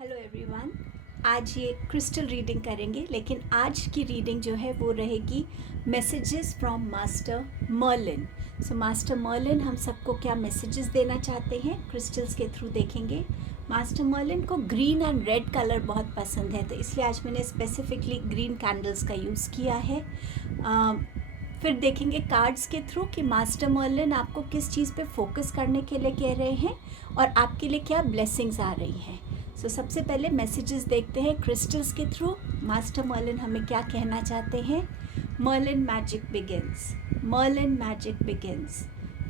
Hello everyone. आज ये crystal reading करेंगे, लेकिन आज की रीडिंग जो है वो रहेगी messages from master Merlin. So master Merlin हम सबको क्या मैसेजेस देना चाहते हैं क्रिस्टल्स के थ्रू देखेंगे। मास्टर मर्लिन को ग्रीन एंड रेड कलर बहुत पसंद है, तो इसलिए आज मैंने स्पेसिफिकली ग्रीन कैंडल्स का यूज़ किया है। फिर देखेंगे कार्ड्स के थ्रू कि मास्टर मर्लिन आपको किस चीज़ पे फोकस करने के लिए कह रहे हैं और आपके लिए क्या ब्लेसिंग्स आ रही हैं। सो सबसे पहले मैसेजेस देखते हैं क्रिस्टल्स के थ्रू। मास्टर मर्लिन हमें क्या कहना चाहते हैं। Merlin magic begins, Merlin magic begins,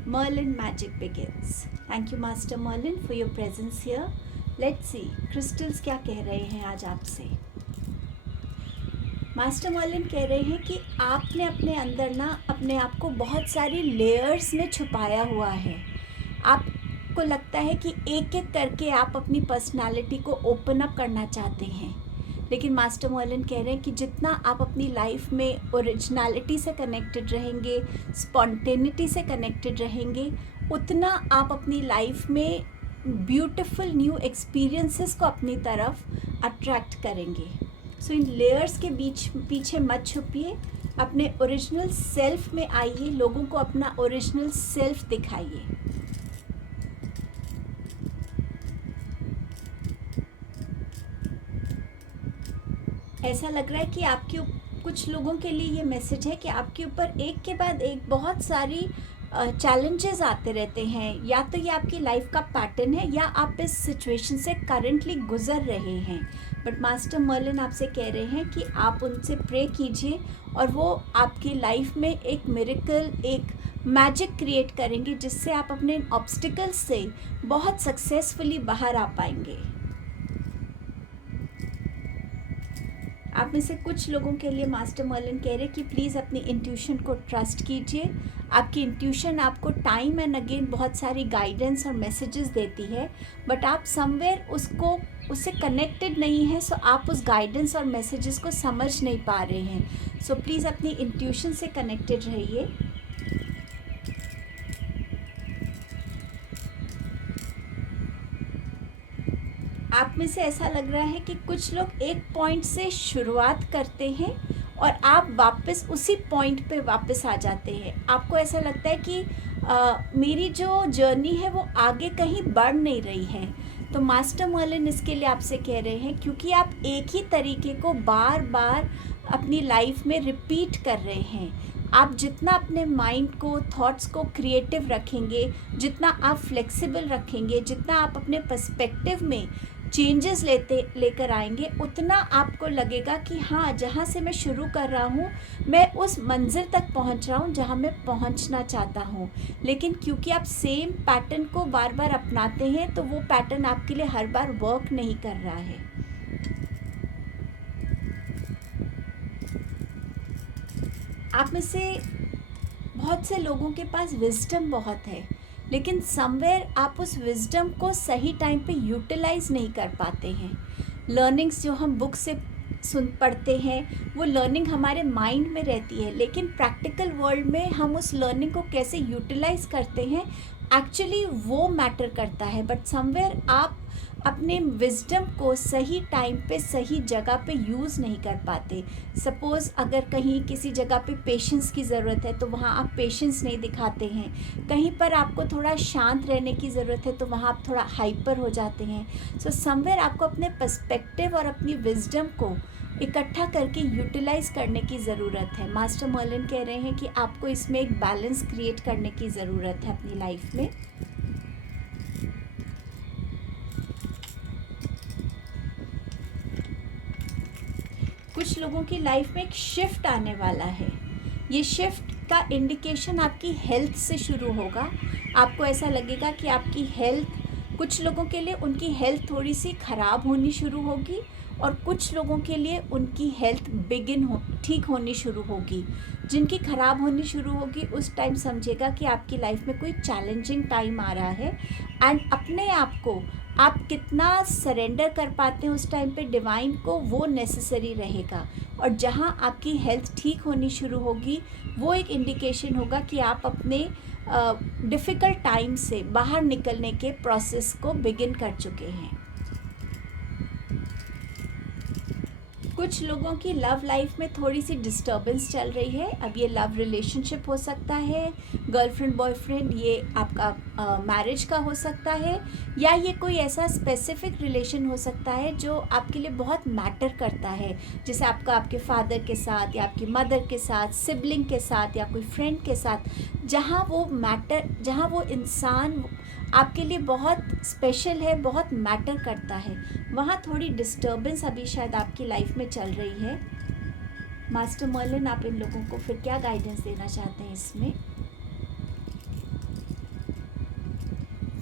Merlin magic begins. Thank you master Merlin for your presence here. Let's see crystals क्या कह रहे हैं आज आपसे। मास्टर मर्लिन कह रहे हैं कि आपने अपने अंदर ना अपने आप को बहुत सारी लेयर्स में छुपाया हुआ है। आपको लगता है कि एक एक करके आप अपनी पर्सनालिटी को ओपन अप करना चाहते हैं, लेकिन मास्टर मर्लिन कह रहे हैं कि जितना आप अपनी लाइफ में ओरिजिनलिटी से कनेक्टेड रहेंगे, स्पॉन्टेनिटी से कनेक्टेड रहेंगे, उतना आप अपनी लाइफ में ब्यूटीफुल न्यू एक्सपीरियंसेस को अपनी तरफ अट्रैक्ट करेंगे। सो इन लेयर्स के पीछे मत छुपिए, अपने ओरिजिनल सेल्फ में आइए, लोगों को अपना ओरिजिनल सेल्फ दिखाइए। ऐसा लग रहा है कि आपके कुछ लोगों के लिए ये मैसेज है कि आपके ऊपर एक के बाद एक बहुत सारी चैलेंजेस आते रहते हैं। या तो ये आपकी लाइफ का पैटर्न है या आप इस सिचुएशन से करंटली गुजर रहे हैं, बट मास्टर मर्लिन आपसे कह रहे हैं कि आप उनसे प्रे कीजिए और वो आपकी लाइफ में एक मिरेकल, एक मैजिक क्रिएट करेंगे, जिससे आप अपने ऑब्स्टिकल्स से बहुत सक्सेसफुली बाहर आ पाएंगे। आप में से कुछ लोगों के लिए मास्टर मर्लिन कह रहे हैं कि प्लीज़ अपनी इंट्यूशन को ट्रस्ट कीजिए। आपकी इंट्यूशन आपको टाइम एंड अगेन बहुत सारी गाइडेंस और मैसेजेस देती है, बट आप समवेयर उससे कनेक्टेड नहीं है। सो आप उस गाइडेंस और मैसेजेस को समझ नहीं पा रहे हैं। सो प्लीज़ अपनी इंट्यूशन से कनेक्टेड रहिए। आप में से ऐसा लग रहा है कि कुछ लोग एक पॉइंट से शुरुआत करते हैं और आप वापस उसी पॉइंट पे वापस आ जाते हैं। आपको ऐसा लगता है कि मेरी जो जर्नी है वो आगे कहीं बढ़ नहीं रही है। तो मास्टर मर्लिन इसके लिए आपसे कह रहे हैं, क्योंकि आप एक ही तरीके को बार बार अपनी लाइफ में रिपीट कर रहे हैं। आप जितना अपने माइंड को, थॉट्स को क्रिएटिव रखेंगे, जितना आप फ्लेक्सिबल रखेंगे, जितना आप अपने पर्सपेक्टिव में चेंजेस लेकर आएंगे, उतना आपको लगेगा कि हाँ, जहाँ से मैं शुरू कर रहा हूँ मैं उस मंजिल तक पहुँच रहा हूँ जहाँ मैं पहुँचना चाहता हूँ। लेकिन क्योंकि आप सेम पैटर्न को बार बार अपनाते हैं, तो वो पैटर्न आपके लिए हर बार वर्क नहीं कर रहा है। आप में से बहुत से लोगों के पास विजडम बहुत है, लेकिन समवेयर आप उस विजडम को सही टाइम पे यूटिलाइज नहीं कर पाते हैं। लर्निंग्स जो हम बुक से पढ़ते हैं, वो लर्निंग हमारे माइंड में रहती है, लेकिन प्रैक्टिकल वर्ल्ड में हम उस लर्निंग को कैसे यूटिलाइज करते हैं, एक्चुअली वो मैटर करता है। बट समवेयर आप अपने विजडम को सही टाइम पे सही जगह पे यूज़ नहीं कर पाते। सपोज़ अगर कहीं किसी जगह पे पेशेंस की ज़रूरत है, तो वहाँ आप पेशेंस नहीं दिखाते हैं। कहीं पर आपको थोड़ा शांत रहने की ज़रूरत है, तो वहाँ आप थोड़ा हाइपर हो जाते हैं। सो समवेयर आपको अपने पर्सपेक्टिव और अपनी विजडम को इकट्ठा करके यूटिलाइज करने की ज़रूरत है। मास्टर मर्लिन कह रहे हैं कि आपको इसमें एक बैलेंस क्रिएट करने की ज़रूरत है अपनी लाइफ में। कुछ लोगों की लाइफ में एक शिफ्ट आने वाला है। ये शिफ्ट का इंडिकेशन आपकी हेल्थ से शुरू होगा। आपको ऐसा लगेगा कि आपकी हेल्थ, कुछ लोगों के लिए उनकी हेल्थ थोड़ी सी ख़राब होनी शुरू होगी और कुछ लोगों के लिए उनकी हेल्थ ठीक होनी शुरू होगी। जिनकी ख़राब होनी शुरू होगी, उस टाइम समझेगा कि आपकी लाइफ में कोई चैलेंजिंग टाइम आ रहा है। एंड अपने आप को आप कितना सरेंडर कर पाते हैं उस टाइम पे डिवाइन को, वो नेसेसरी रहेगा। और जहाँ आपकी हेल्थ ठीक होनी शुरू होगी, वो एक इंडिकेशन होगा कि आप अपने डिफ़िकल्ट टाइम से बाहर निकलने के प्रोसेस को बिगिन कर चुके हैं। कुछ लोगों की लव लाइफ में थोड़ी सी डिस्टर्बेंस चल रही है। अब ये लव रिलेशनशिप हो सकता है, गर्लफ्रेंड बॉयफ्रेंड, ये आपका मैरिज का हो सकता है, या ये कोई ऐसा स्पेसिफिक रिलेशन हो सकता है जो आपके लिए बहुत मैटर करता है, जैसे आपका आपके फादर के साथ या आपकी मदर के साथ, सिबलिंग के साथ या कोई फ्रेंड के साथ, जहाँ वो इंसान आपके लिए बहुत स्पेशल है, बहुत मैटर करता है, वहाँ थोड़ी डिस्टर्बेंस अभी शायद आपकी लाइफ में चल रही है। मास्टर मर्लिन, आप इन लोगों को फिर क्या गाइडेंस देना चाहते हैं इसमें?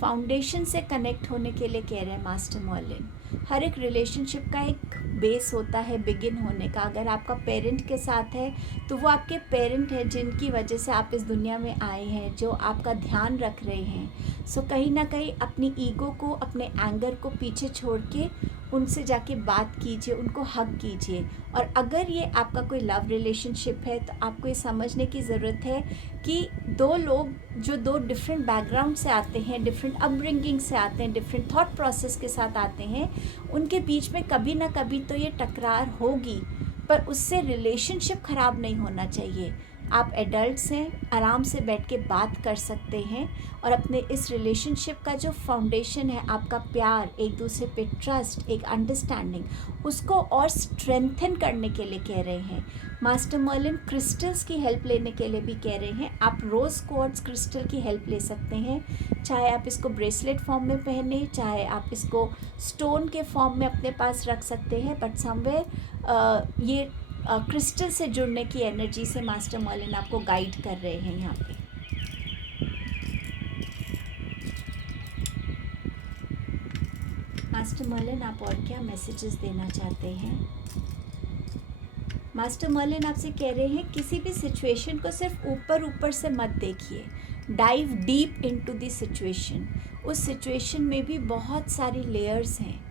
फाउंडेशन से कनेक्ट होने के लिए कह रहे हैं मास्टर मर्लिन। हर एक रिलेशनशिप का एक बेस होता है बिगिन होने का। अगर आपका पेरेंट के साथ है तो वो आपके पेरेंट हैं जिनकी वजह से आप इस दुनिया में आए हैं, जो आपका ध्यान रख रहे हैं। सो कहीं ना कहीं अपनी ईगो को, अपने एंगर को पीछे छोड़ के उनसे जाके बात कीजिए, उनको हग कीजिए। और अगर ये आपका कोई लव रिलेशनशिप है तो आपको ये समझने की ज़रूरत है कि दो लोग जो दो डिफरेंट बैकग्राउंड से आते हैं, डिफरेंट अपब्रिंगिंग से आते हैं, डिफरेंट थॉट प्रोसेस के साथ आते हैं, उनके बीच में कभी ना कभी तो ये टकरार होगी, पर उससे रिलेशनशिप ख़राब नहीं होना चाहिए। आप एडल्ट्स हैं, आराम से बैठ के बात कर सकते हैं और अपने इस रिलेशनशिप का जो फाउंडेशन है, आपका प्यार, एक दूसरे पे ट्रस्ट, एक अंडरस्टैंडिंग, उसको और स्ट्रेंथन करने के लिए कह रहे हैं। मास्टर मर्लिन क्रिस्टल्स की हेल्प लेने के लिए भी कह रहे हैं। आप रोज़ क्वार्ट्ज क्रिस्टल की हेल्प ले सकते हैं, चाहे आप इसको ब्रेसलेट फॉर्म में पहने, चाहे आप इसको स्टोन के फॉर्म में अपने पास रख सकते हैं, बट समवेयर ये क्रिस्टल से जुड़ने की एनर्जी से मास्टर मर्लिन आपको गाइड कर रहे हैं यहाँ पे। मास्टर मर्लिन, आप और क्या मैसेजेस देना चाहते हैं? मास्टर मर्लिन आपसे कह रहे हैं किसी भी सिचुएशन को सिर्फ ऊपर ऊपर से मत देखिए, dive deep into the situation. उस सिचुएशन में भी बहुत सारी लेयर्स हैं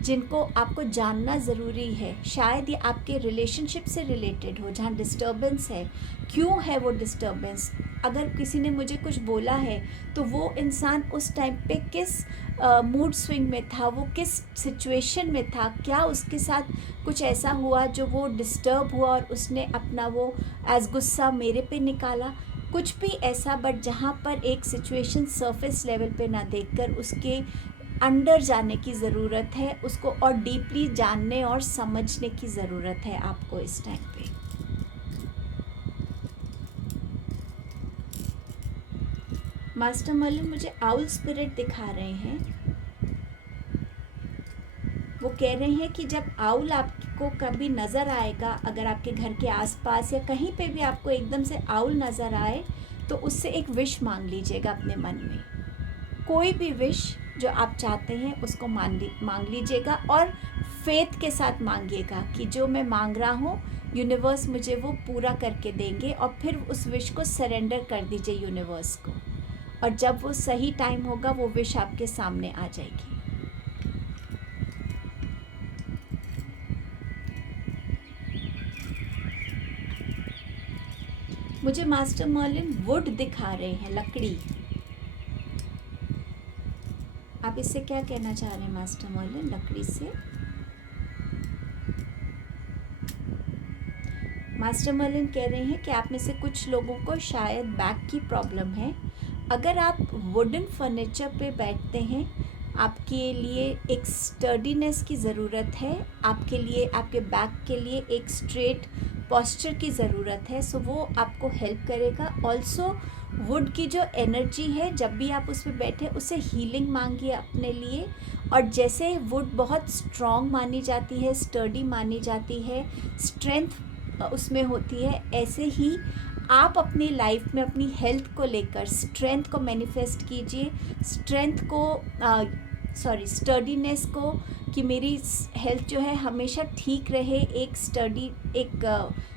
जिनको आपको जानना ज़रूरी है। शायद ये आपके रिलेशनशिप से रिलेटेड हो, जहाँ डिस्टर्बेंस है, क्यों है वो डिस्टर्बेंस। अगर किसी ने मुझे कुछ बोला है तो वो इंसान उस टाइम पे किस मूड स्विंग में था, वो किस सिचुएशन में था, क्या उसके साथ कुछ ऐसा हुआ जो वो डिस्टर्ब हुआ और उसने अपना वो एज गुस्सा मेरे पे निकाला, कुछ भी ऐसा। बट जहाँ पर एक सिचुएशन सरफेस लेवल पे ना देखकर उसके अंडर जाने की ज़रूरत है, उसको और डीपली जानने और समझने की ज़रूरत है आपको इस टाइम पे। मास्टर मर्लिन मुझे आउल स्पिरिट दिखा रहे हैं। वो कह रहे हैं कि जब आउल आपको कभी नज़र आएगा, अगर आपके घर के आसपास या कहीं पे भी आपको एकदम से आउल नज़र आए, तो उससे एक विश मांग लीजिएगा अपने मन में। कोई भी विश जो आप चाहते हैं उसको मांग लीजिएगा और फेथ के साथ मांगिएगा कि जो मैं मांग रहा हूँ यूनिवर्स मुझे वो पूरा करके देंगे, और फिर उस विश को सरेंडर कर दीजिए यूनिवर्स को, और जब वो सही टाइम होगा वो विश आपके सामने आ जाएगी। मुझे मास्टर मर्लिन वुड दिखा रहे हैं, लकड़ी। आप इससे क्या कहना चाह रहे हैं मास्टर मर्लिन, लकड़ी से? मास्टर मर्लिन कह रहे हैं कि आप में से कुछ लोगों को शायद बैक की प्रॉब्लम है। अगर आप वुडन फर्नीचर पे बैठते हैं, आपके लिए एक स्टर्डीनेस की ज़रूरत है, आपके लिए, आपके बैक के लिए एक स्ट्रेट पोस्चर की ज़रूरत है। सो वो आपको हेल्प करेगा। ऑल्सो वुड की जो एनर्जी है, जब भी आप उस पर बैठे उसे हीलिंग मांगिए अपने लिए। और जैसे वुड बहुत स्ट्रॉन्ग मानी जाती है, स्टर्डी मानी जाती है, स्ट्रेंथ उसमें होती है, ऐसे ही आप अपनी लाइफ में अपनी हेल्थ को लेकर स्ट्रेंथ को मैनिफेस्ट कीजिए। स्ट्रेंथ को स्टर्डीनेस को, कि मेरी हेल्थ जो है हमेशा ठीक रहे, एक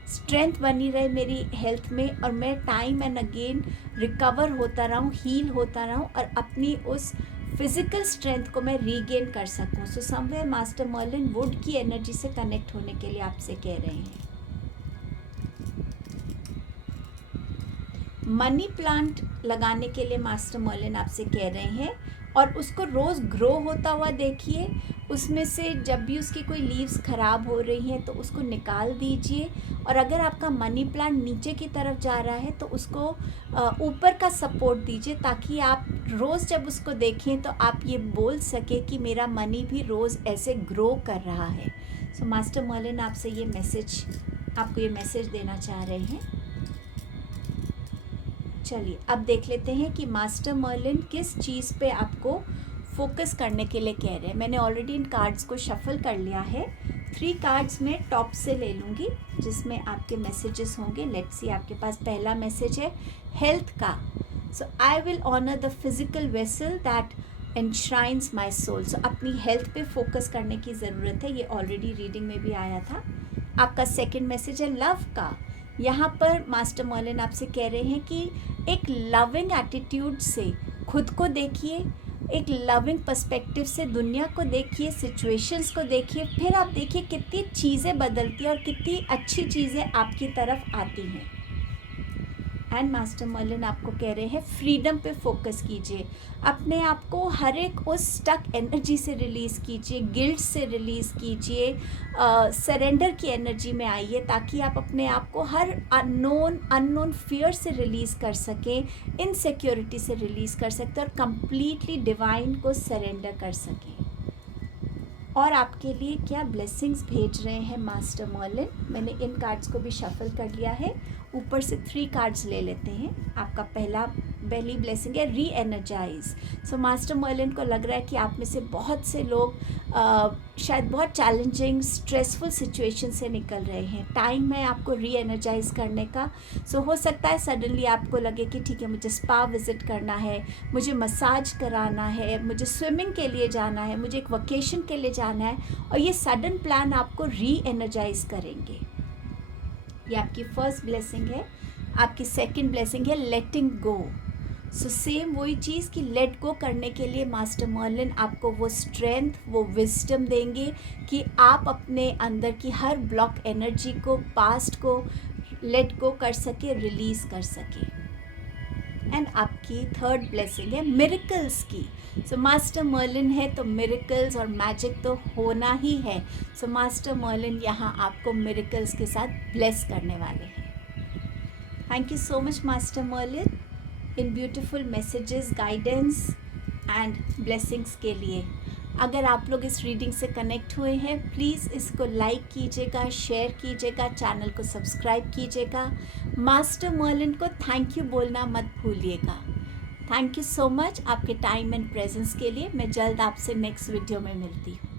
स्ट्रेंथ बनी रहे मेरी हेल्थ में, और मैं टाइम एंड अगेन रिकवर होता रहूँ, हील होता रहूँ, और अपनी उस फिज़िकल स्ट्रेंथ को मैं रीगेन कर सकूँ। So somewhere master Merlin wood की एनर्जी से कनेक्ट होने के लिए आपसे कह रहे हैं। मनी प्लांट लगाने के लिए मास्टर मर्लिन आपसे कह रहे हैं, और उसको रोज़ ग्रो होता हुआ देखिए। उसमें से जब भी उसकी कोई लीव्स ख़राब हो रही हैं तो उसको निकाल दीजिए। और अगर आपका मनी प्लांट नीचे की तरफ जा रहा है तो उसको ऊपर का सपोर्ट दीजिए, ताकि आप रोज़ जब उसको देखें तो आप ये बोल सके कि मेरा मनी भी रोज़ ऐसे ग्रो कर रहा है। सो मास्टर मर्लिन आपसे आपको ये मैसेज देना चाह रहे हैं। चलिए अब देख लेते हैं कि मास्टर मर्लिन किस चीज़ पे आपको फोकस करने के लिए कह रहे हैं। मैंने ऑलरेडी इन कार्ड्स को शफल कर लिया है। 3 कार्ड्स में टॉप से ले लूँगी जिसमें आपके मैसेजेस होंगे। लेट्स सी, आपके पास पहला मैसेज है हेल्थ का। So I will honour the physical vessel that enshrines my soul. So अपनी हेल्थ पे फोकस करने की ज़रूरत है, ये ऑलरेडी रीडिंग में भी आया था। आपका सेकंड मैसेज है लव का। यहाँ पर मास्टर मर्लिन आपसे कह रहे हैं कि एक लविंग एटीट्यूड से खुद को देखिए, एक लविंग पर्सपेक्टिव से दुनिया को देखिए, सिचुएशंस को देखिए, फिर आप देखिए कितनी चीज़ें बदलती हैं और कितनी अच्छी चीज़ें आपकी तरफ आती हैं। एंड मास्टर मर्लिन आपको कह रहे हैं फ्रीडम पे फोकस कीजिए, अपने आप को हर एक उस स्टक एनर्जी से रिलीज़ कीजिए, गिल्ट से रिलीज़ कीजिए, सरेंडर की एनर्जी में आइए, ताकि आप अपने आप को हर अननोन फियर से रिलीज़ कर सकें, इनसिक्योरिटी से रिलीज़ कर सकते और कम्प्लीटली डिवाइन को सरेंडर कर सकें। और आपके लिए क्या ब्लेसिंग्स भेज रहे हैं मास्टर मर्लिन, मैंने इन कार्ड्स को भी शफल कर लिया है। ऊपर से 3 कार्ड्स ले लेते हैं। आपका पहली ब्लेसिंग है री एनर्जाइज। सो मास्टर मर्लिन को लग रहा है कि आप में से बहुत से लोग शायद बहुत चैलेंजिंग स्ट्रेसफुल सिचुएशन से निकल रहे हैं। टाइम है आपको री एनर्जाइज करने का। सो हो सकता है सडनली आपको लगे कि ठीक है, मुझे स्पा विज़िट करना है, मुझे मसाज कराना है, मुझे स्विमिंग के लिए जाना है, मुझे एक वकेशन के लिए जाना है, और ये सडन प्लान आपको री एनर्जाइज करेंगे। ये आपकी फर्स्ट ब्लेसिंग है। आपकी सेकंड ब्लेसिंग है लेटिंग गो। सो सेम वही चीज़ कि लेट गो करने के लिए मास्टर मर्लिन आपको वो स्ट्रेंथ, वो विजडम देंगे कि आप अपने अंदर की हर ब्लॉक एनर्जी को, पास्ट को लेट गो कर सके, रिलीज़ कर सके। एंड आपकी थर्ड ब्लेसिंग है मिरेकल्स की। सो मास्टर मर्लिन है तो मिरेकल्स और मैजिक तो होना ही है। सो मास्टर मर्लिन यहाँ आपको मिरेकल्स के साथ ब्लेस करने वाले हैं। Thank you so much master Merlin in beautiful messages, guidance and blessings के लिए। अगर आप लोग इस रीडिंग से कनेक्ट हुए हैं, प्लीज़ इसको लाइक कीजिएगा, शेयर कीजिएगा, चैनल को सब्सक्राइब कीजिएगा। मास्टर मर्लिन को थैंक यू बोलना मत भूलिएगा। थैंक यू सो मच आपके टाइम एंड प्रेजेंस के लिए। मैं जल्द आपसे नेक्स्ट वीडियो में मिलती हूँ।